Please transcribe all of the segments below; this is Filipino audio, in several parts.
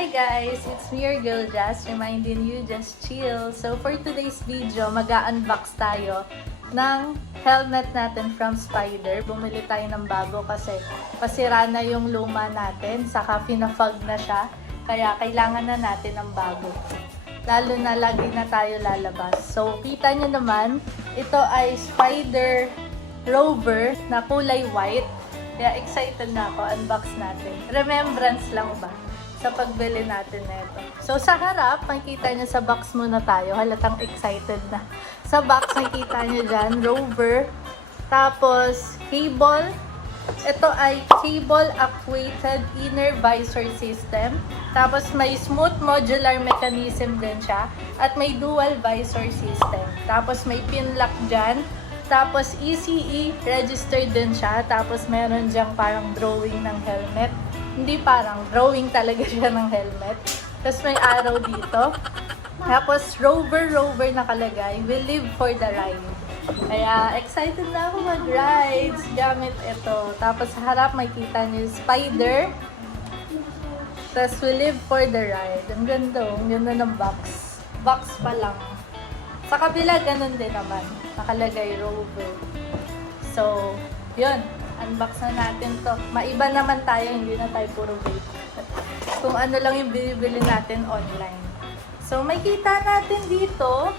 Hi guys! It's me, your girl Jazz, reminding you just chill. So for today's video, mag-unbox tayo ng helmet natin from Spider. Bumili tayo ng bago kasi pasira na yung luma natin, saka pinafog na siya. Kaya kailangan na natin ng bago. Lalo na lagi na tayo lalabas. So kita nyo naman, ito ay Spider Rover na kulay white. Kaya excited na ako, unbox natin. Remembrance lang ba sa pagbili natin nito. So sa harap, makikita nyo sa box muna tayo. Halatang excited na. Sa box, makikita nyo dyan, Rover. Tapos, cable. Ito ay cable-actuated inner visor system. Tapos may smooth modular mechanism din siya. At may dual visor system. Tapos may pin lock dyan. Tapos ECE registered din siya. Tapos meron dyang parang drawing ng helmet. Hindi parang, drawing talaga siya ng helmet. Tapos may arrow dito. Tapos rover nakalagay. We live for the ride. Kaya excited na ako mag-rides gamit ito. Tapos sa harap makikita niyo Spider. Tapos we live for the ride. Ang ganda, ang ganda ng box. Box pa lang. Sa kabila, ganun din naman. Nakalagay Rover. So, yun. Unbox na natin to. Maiba naman tayo, hindi na tayo puro vape. Kung ano lang yung binibili natin online. So, may kita natin dito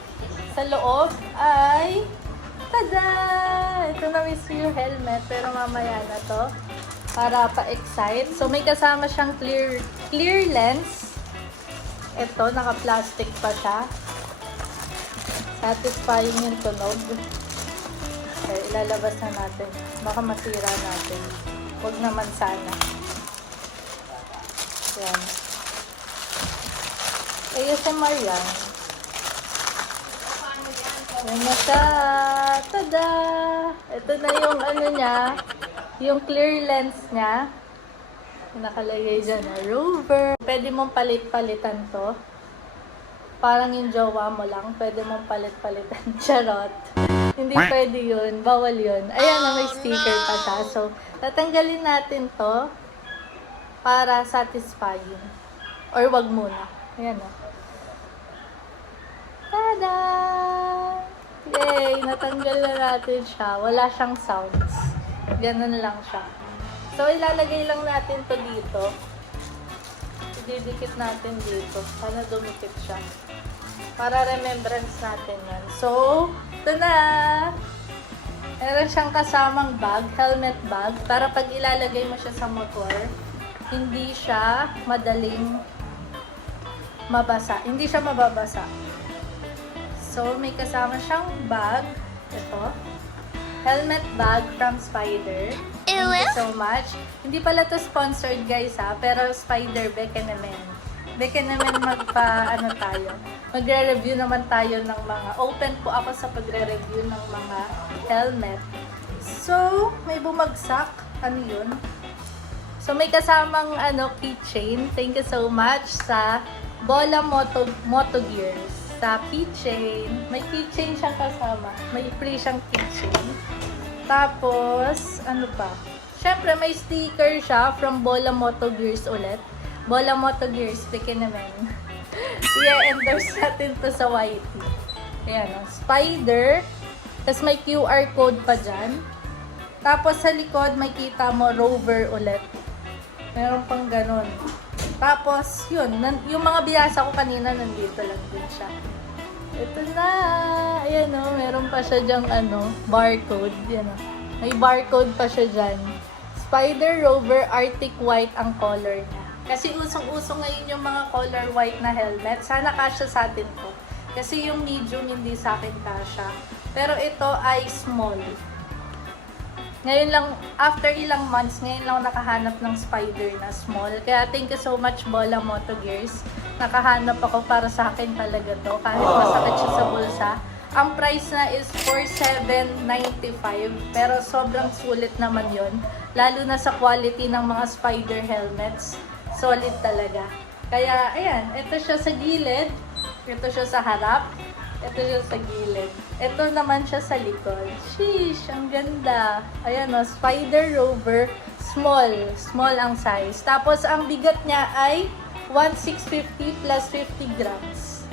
sa loob ay tada! Ito na mismo yung helmet, pero mamaya na to. Para pa-excite. So, may kasama siyang clear lens. Ito, naka-plastic pa siya. Satisfying yung tunog. Okay, ilalabas na natin. Baka masira natin. Huwag naman sana. Yan. ASMR yan. Yan na siya. Tada! Ito na yung ano niya. Yung clear lens niya. Nakalagay dyan na Rover. Pwede mong palit-palitan to. Parang yung jowa mo lang, pwede mong palit-palitan. Charot. Hindi pwede yun. Bawal yun. Ayan na, may sticker pa siya. So, tatanggalin natin to para satisfying. Or wag muna. Ayan na. Tada! Yay! Natanggal na natin siya. Wala siyang sounds. Ganun lang siya. So, ilalagay lang natin to dito. Ididikit natin dito. Para dumikit siya. Para remembrance natin yan. So, ito na! Meron siyang kasamang bag, helmet bag, para pag ilalagay mo siya sa motor, hindi siya madaling mabasa. Hindi siya mababasa. So, may kasama siyang bag. Ito. Helmet bag from Spider. Thank you so much. Hindi pala to sponsored guys ha, pero Spider, beke naman. Beke naman tayo. Magre-review naman tayo ng mga, open po ako sa pagre-review ng mga helmet. So, may bumagsak. Ano yun? So, may kasamang keychain. Thank you so much sa Bola Moto Gears. Sa keychain. May keychain siyang kasama. May free siyang keychain. Tapos, ano pa? Siyempre, may sticker siya from Bola Moto Gears ulit. Bola Moto Gears, peke naman. I-endorse natin to sa YT. Ayan, Spider. Tapos may QR code pa dyan. Tapos sa likod, makita mo Rover ulit. Meron pang ganun. Tapos, yun. Yung mga binasa ko kanina, nandito lang din siya. Ito na. Ayan o, meron pa siya dyang barcode. Ayan o. May barcode pa siya dyan. Spider Rover Arctic White ang color niya. Kasi usong-usong ngayon yung mga color white na helmet. Sana kasya sa atin to. Kasi yung medium hindi sa akin kasya. Pero ito ay small. Ngayon lang, after ilang months, ngayon lang nakahanap ng Spider na small. Kaya thank you so much, Bola Moto Gears. Nakahanap ako para sa akin talaga to. Kahit masakit siya sa bulsa. Ang price na is $47.95. Pero sobrang sulit naman yon. Lalo na sa quality ng mga Spider helmets. Solid talaga. Kaya, ayan. Ito siya sa gilid. Ito siya sa harap. Ito siya sa gilid. Ito naman siya sa likod. Sheesh! Ang ganda. Ayan o. Spider Rover. Small. Small ang size. Tapos, ang bigat niya ay 1,650 plus 50 grams.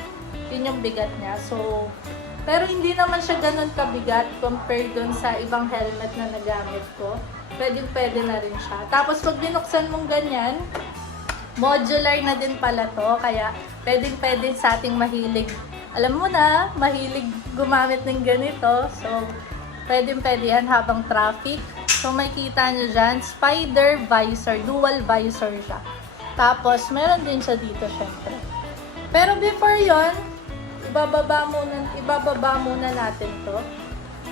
Yun yung bigat niya. So, pero hindi naman siya ganun kabigat compared dun sa ibang helmet na nagamit ko. Pwede na rin siya. Tapos pag binuksan mong ganyan, modular na din pala to. Kaya pwede sa ating mahilig. Alam mo na, mahilig gumamit ng ganito. So, pwede yan habang traffic. So, makikita nyo dyan, spider visor, dual visor siya. Tapos, meron din siya dito syempre. Pero before yon, ibababa muna natin to.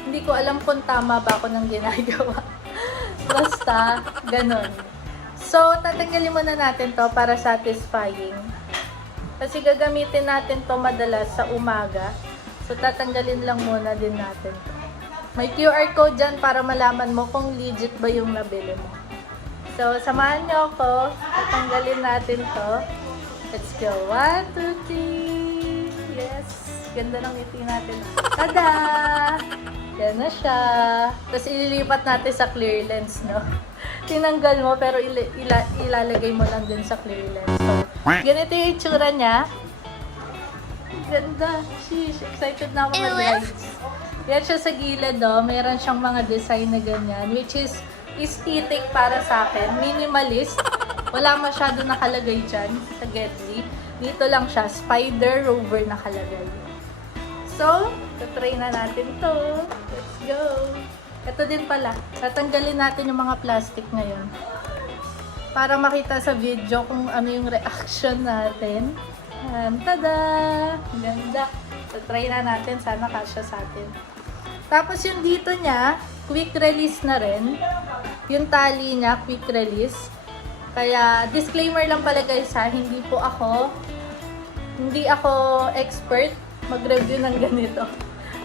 Hindi ko alam kung tama ba ako ng ginagawa. Basta, ganun. So, tatanggalin muna natin to para satisfying. Kasi gagamitin natin to madalas sa umaga. So, tatanggalin lang muna din natin to. May QR code dyan para malaman mo kung legit ba yung nabili mo. So, samahan nyo ako. Tatanggalin natin to. Let's go. 1, 2, 3. Yes. Ganda ng ngiti natin. Tada! Yan na siya. Tapos ililipat natin sa clear lens, no? Tinanggal mo, pero ilalagay mo lang din sa clear lens. So, ganito yung itsura niya. Ganda. Sheesh, excited na ako mag-lights. Yan siya sa gilid, oh. Meron siyang mga design na ganyan, which is aesthetic para sa akin. Minimalist. Wala masyado nakalagay dyan sa Getly. Dito lang siya, Spider Rover nakalagay. So, try na natin to. Let's go. Ito din pala. Tatanggalin natin yung mga plastic ngayon. Para makita sa video kung ano yung reaction natin. Tada! Ganda. So, try na natin. Sana kasya sa atin. Tapos yung dito niya, quick release na rin. Yung tali niya, quick release. Kaya, disclaimer lang pala guys ha, hindi ako expert mag-review ng ganito.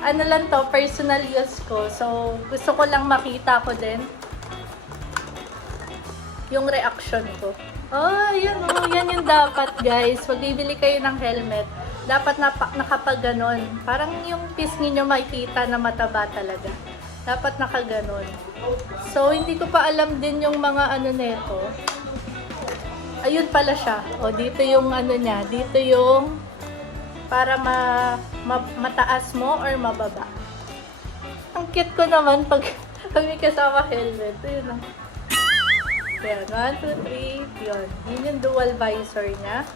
Ano lang to, personal use ko. So, gusto ko lang makita ko din yung reaction ko. Oh, yan oh, yan yung dapat guys. Pag bibili kayo ng helmet, dapat nakapag-ganon. Parang yung pisngi nyo makikita na mataba talaga. Dapat nakaganon. So, hindi ko pa alam din yung mga ano neto. Ayun pala siya. O, dito yung ano niya. Dito yung para mataas mo or mababa. Ang cute ko naman pag may kasama helmet. Ayun lang. Ayan, 1, 2, 3. Yun. Yun yung dual visor niya.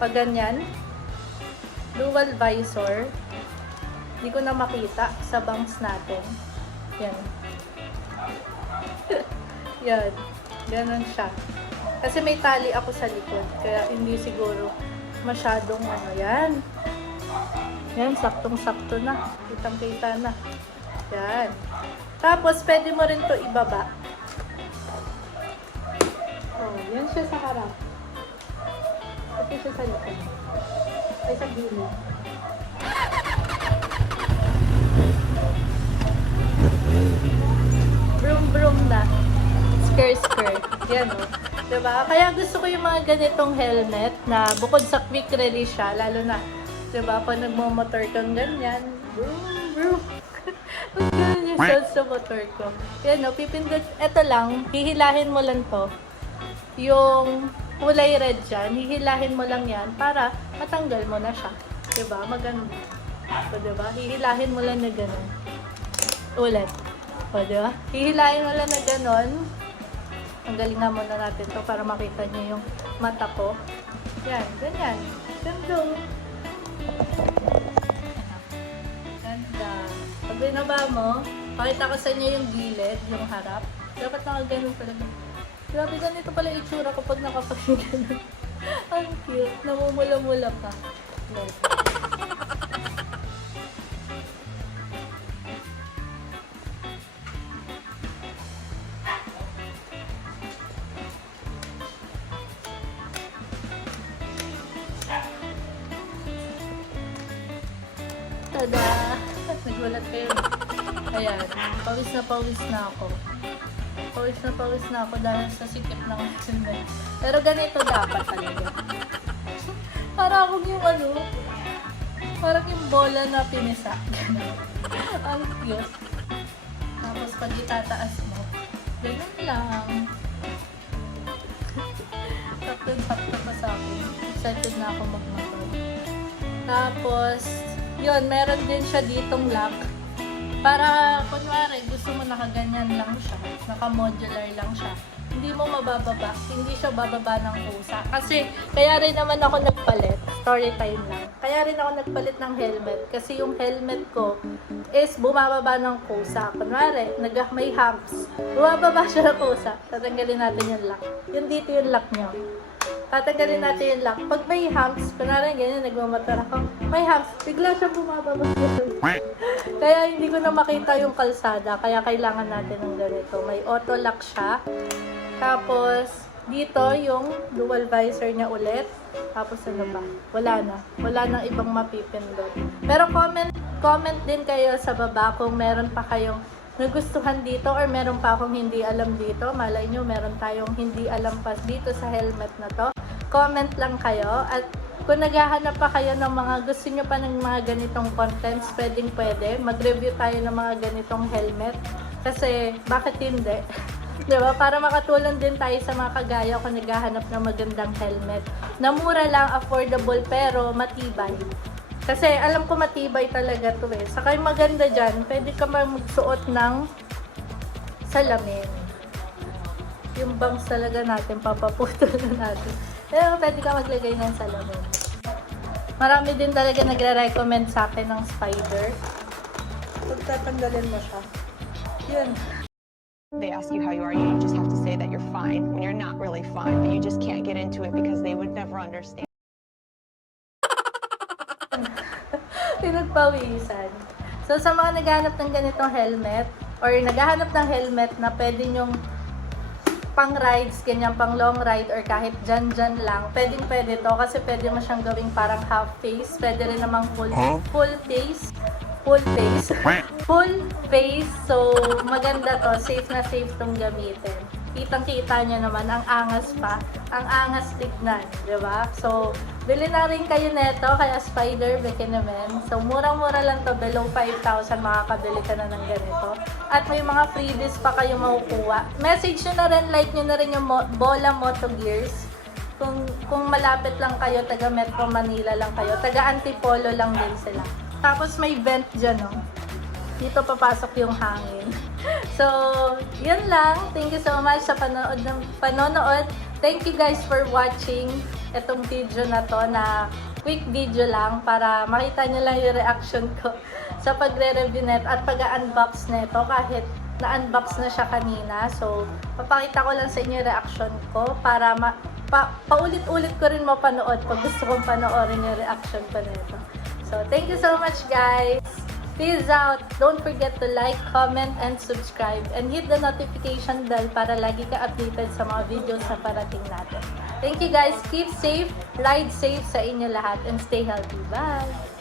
Pag ganyan. Dual visor. Hindi ko na makita sa bangs natin. Yan. Yan. Ganon siya. Kasi may tali ako sa likod. Kaya hindi siguro masyadong ano yan. Yan, saktong-sakto na. Kitang-kita na. Yan. Tapos, pwede mo rin to ibaba. Oh, yan siya sa harap. Ito siya sa likod. Ay, sa gilid. Brum-brum na. Skirt-skirt. Yan, oh. Diba? Kaya gusto ko yung mga ganitong helmet na bukod sa quick release siya, lalo na, diba, pag nagmamotor kang ganyan, brum-brum. Ang ganyan yung sound sa motor ko. Yan, no, pipindot. Ito lang, hihilahin mo lang to. Yung kulay red dyan, hihilahin mo lang yan para matanggal mo na siya. Diba? Maganda. O, diba? Hihilahin mo lang na gano'n. Ulit. O, diba? Hihilahin mo lang na gano'n. Tanggalin nga muna natin to para makita niyo yung mata ko. Yan, ganyan. Ganda. Ganda. Pag binaba mo, pakita ko sa inyo yung gilid, yung harap. Dapat nakaganon talaga. Grabe, ganito pala yung itsura ko pag nakapagaganon. Ang cute. Namumula-mula pa. Yan. Tada! Nagulat kayo. Ayan. Pawis na ako. Pawis na ako dahil sa sikip ng helmet. Pero ganito dapat talaga. Para akong yung ano, parang yung bola na pinisa. Ang cute. Tapos pag itataas mo, ganun lang. Sakto pa sa akin. excited na ako magmotor. Tapos, yun, meron din siya ditong lock. Para, kunwari, gusto mo nakaganyan lang siya, naka-modular lang siya. Hindi mo mabababa, hindi siya bababa ng kusa. Kasi, kaya rin naman ako nagpalit, story time lang. Kaya rin ako nagpalit ng helmet. Kasi yung helmet ko is bumababa ng kusa. Kunwari, may humps. Bumababa siya ng kusa. Tatanggalin natin yung lock. Yun dito yung lock nyo. Tatanggalin natin yung lock. Pag may humps, kunwari ganyan, nagmamotor ako, may humps, bigla siya bumababa. Kaya hindi ko na makita yung kalsada. Kaya kailangan natin ng ganito. May auto lock siya. Tapos, dito yung dual visor niya ulit. Tapos ano ba? Wala na. Wala nang ibang mapipindot. Pero comment din kayo sa baba kung meron pa kayong nagustuhan dito or meron pa akong hindi alam dito. Malay nyo, meron tayong hindi alam pa dito sa helmet na to. Comment lang kayo. At kung naghahanap pa kayo ng mga gusto nyo pa ng mga ganitong contents, pwede. Mag-review tayo ng mga ganitong helmet. Kasi, bakit hindi? Diba? Para makatulong din tayo sa mga kagaya kung naghahanap ng magandang helmet. Na mura lang, affordable, pero matibay. Kasi alam ko matibay talaga to eh. Saka yung maganda dyan, pwede ka magsuot ng salamin. Yung bangs talaga natin, papaputol na natin. Pero pwede ka maglagay ng salamin. Marami din talaga nagre-recommend sa akin ng Spider. Pagtatanggalin mo siya. Yun. They ask you how you are, you just have to say that you're fine when you're not really fine, but you just can't get into it because they would never understand. Pinagpawisan. So, sa mga naghahanap ng ganitong helmet, or naghahanap ng helmet na pwede nyong pang rides, ganyan, pang long ride, or kahit dyan lang, pwede to kasi pwede mo siyang gawing parang half face, pwede rin namang full face. So, maganda to. Safe na safe tong gamitin. Kitang-kita nyo naman, ang angas pa. Ang angas tignan, di ba? So, bili na rin kayo neto, kaya Spider, beke naman. So, murang-mura lang to. Below 5,000, makakabili ka na ng ganito. At may mga freebies pa kayo makukuha. Message nyo na rin, like nyo na rin yung Bola Moto Gears. Kung malapit lang kayo, taga Metro Manila lang kayo, taga Antipolo lang din sila. Tapos may vent dyan, no? Dito papasok yung hangin. So, yun lang. Thank you so much sa panonood. Thank you guys for watching itong video na to, na quick video lang para makita nyo lang yung reaction ko sa pagre-review net at pag-unbox nito kahit na-unbox na siya kanina. So, papakita ko lang sa inyo yung reaction ko para paulit-ulit ko rin mapanood pag gusto kong panoorin yung reaction ko nito. So, thank you so much, guys. Peace out. Don't forget to like, comment, and subscribe. And hit the notification bell para lagi ka updated sa mga videos na parating natin. Thank you, guys. Keep safe, ride safe sa inyo lahat, and stay healthy. Bye!